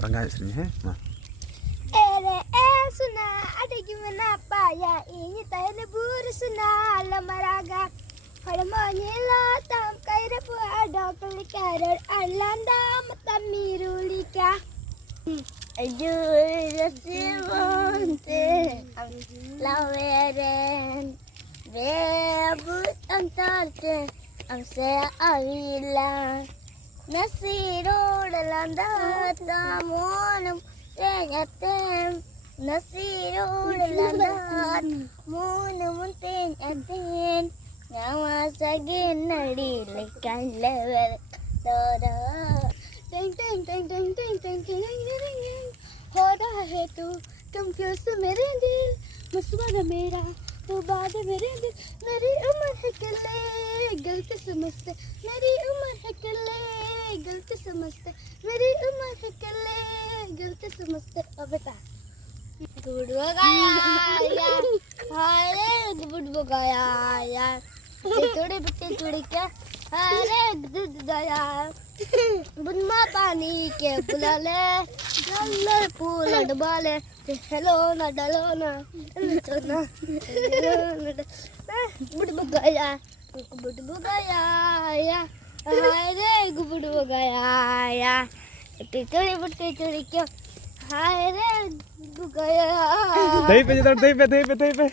bangga sini he mah suna ada gimana apa ya ini tayane buru suna lamaraga harmonila tam kaira pu ada pelikarar alanda matamirulika ayur simonte laweren bebut antarte am se avila nasiro dalanda tamonam tenyatem nasiro dalandat munumuntin atin nyawa sagin nalilikan lewer tada teng teng teng teng teng teng teng teng हो रहा है तुम क्यों से मेरे दिल मसवार मेरा तो बाद मेरे दिल मेरी उम्र है कले गलत समझते मेरी उम्र है कले गलत समझते मेरी उम्र है कले गलत समझते अब बता गुड़ गया यार अरे गुड़ गया यार थोड़े बच्चे जुड़ के अरे दूध गया बुनमा पानी के बुला ले डॉलर फूल डबाले हेलो ना डालो ना ना बुड़ गया या अरे गुड़ गया या टिचड़ी क्यों हाय रे गया दही पे